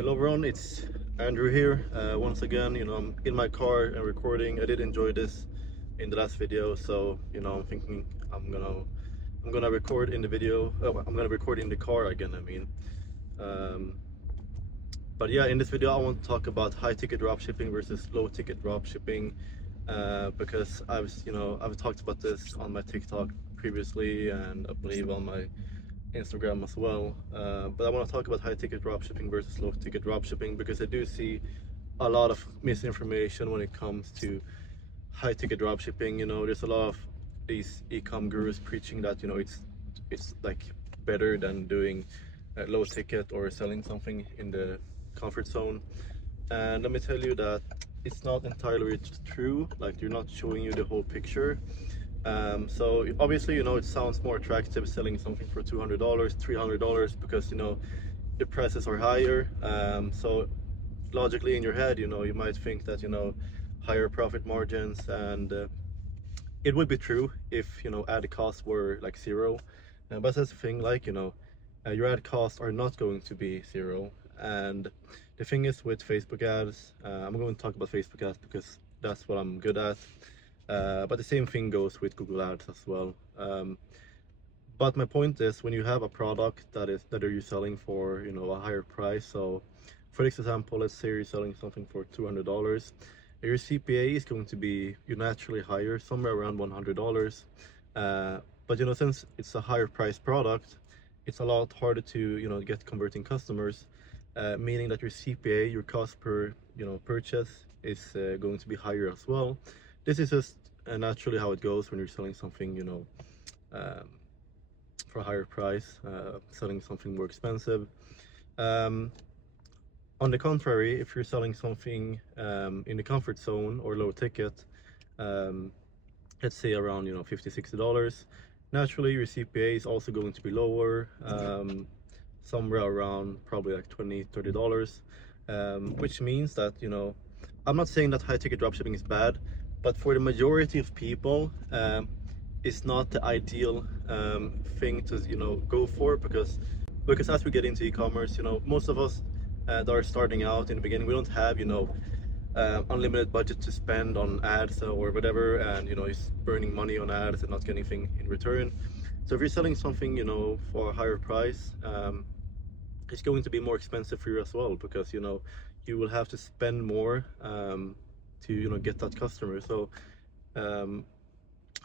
Hello everyone, it's Andrew here. Once again, I'm in my car and recording. I did enjoy this in the last video, so I'm thinking I'm gonna record in the video. I'm gonna record in the car again. Um, but yeah, in this video, I want to talk about high ticket dropshipping versus low ticket dropshipping, because I've talked about this on my TikTok previously, and I believe on my Instagram as well. But I want to talk about high ticket dropshipping versus low ticket dropshipping because I do see a lot of misinformation when it comes to high ticket dropshipping. There's a lot of these e-com gurus preaching that it's like better than doing low ticket or selling something in the comfort zone. And let me tell you that it's not entirely true. Like, they're not showing you the whole picture. So obviously, it sounds more attractive selling something for $200, $300 because the prices are higher. So logically in your head, you might think that higher profit margins, and it would be true if ad costs were like zero. But that's the thing, like your ad costs are not going to be zero. And the thing is with Facebook ads, I'm going to talk about Facebook ads because that's what I'm good at. But the same thing goes with Google Ads as well. But my point is, when you have a product that are you selling for a higher price. So for example, let's say you're selling something for $200, your CPA is going to be naturally higher, somewhere around $100. But since it's a higher price product, it's a lot harder to get converting customers, meaning that your CPA, your cost per purchase, is going to be higher as well. This is just naturally how it goes when you're selling something um, for a higher price, selling something more expensive. On the contrary, if you're selling something in the comfort zone or low ticket, let's say around $50-$60, naturally your CPA is also going to be lower, somewhere around probably like $20-$30, which means that I'm not saying that high ticket dropshipping is bad, but for the majority of people, it's not the ideal thing to go for, because as we get into e-commerce, most of us that are starting out in the beginning, we don't have unlimited budget to spend on ads or whatever, and it's burning money on ads and not getting anything in return. So if you're selling something for a higher price, it's going to be more expensive for you as well, because you will have to spend more to get that customer. So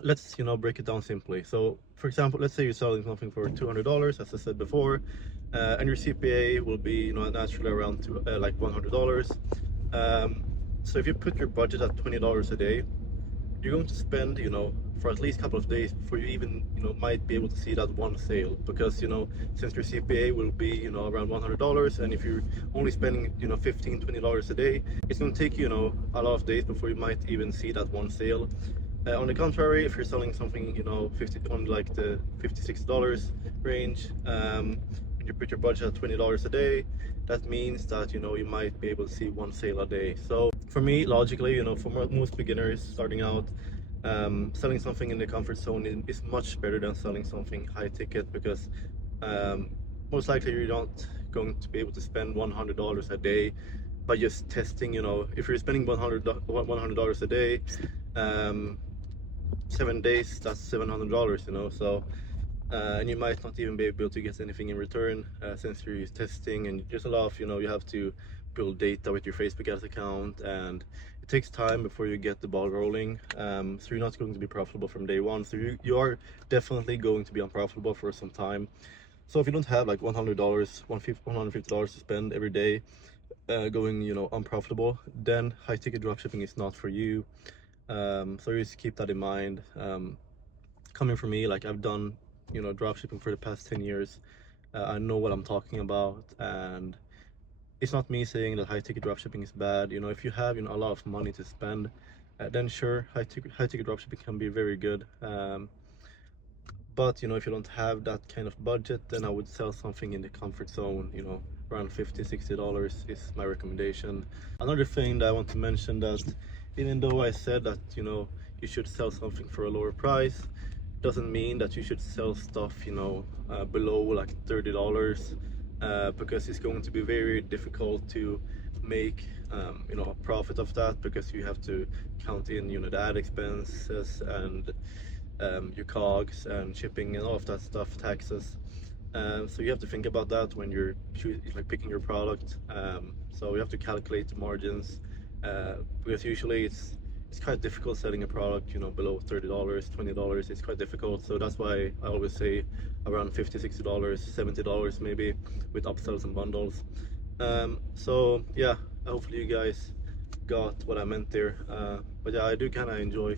let's break it down simply. So for example, let's say you're selling something for $200, as I said before, and your CPA will be naturally around like $100. So if you put your budget at $20 a day, you're going to spend for at least a couple of days before you even might be able to see that one sale, because since your CPA will be around $100, and if you're only spending $15-$20 a day, it's going to take you a lot of days before you might even see that one sale. On the contrary, if you're selling something 50 on like the $56 range, and you put your budget at $20 a day, that means that you might be able to see one sale a day. So for me, logically, for most beginners starting out, selling something in the comfort zone is much better than selling something high ticket, because most likely you're not going to be able to spend $100 a day by just testing. If you're spending $100 a day, 7 days, that's $700. So and you might not even be able to get anything in return, since you're testing, and there's a lot of you have to build data with your Facebook ads account, and it takes time before you get the ball rolling. So you're not going to be profitable from day one. So you are definitely going to be unprofitable for some time. So if you don't have like $100, $150 to spend every day, going unprofitable, then high ticket dropshipping is not for you. So just keep that in mind. Coming from me, like, I've done dropshipping for the past 10 years. I know what I'm talking about, and it's not me saying that high ticket dropshipping is bad. If you have a lot of money to spend, then sure, high ticket dropshipping can be very good. But if you don't have that kind of budget, then I would sell something in the comfort zone. Around $50-$60 is my recommendation. Another thing that I want to mention, that even though I said that you should sell something for a lower price, doesn't mean that you should sell stuff below like $30. because it's going to be very difficult to make you know, a profit of that, because you have to count in, you know, the ad expenses and your cogs and shipping and all of that stuff, taxes. So you have to think about that when you're like picking your product. So you have to calculate the margins, because usually it's quite difficult selling a product, you know, below $30, $20. It's quite difficult. So that's why I always say around $50, $60, $70 maybe, with upsells and bundles. So yeah, hopefully you guys got what I meant there. But yeah, I do kind of enjoy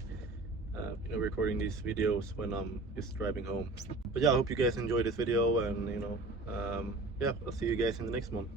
you know, recording these videos when I'm just driving home. But yeah, I hope you guys enjoyed this video, and you know, yeah, I'll see you guys in the next one.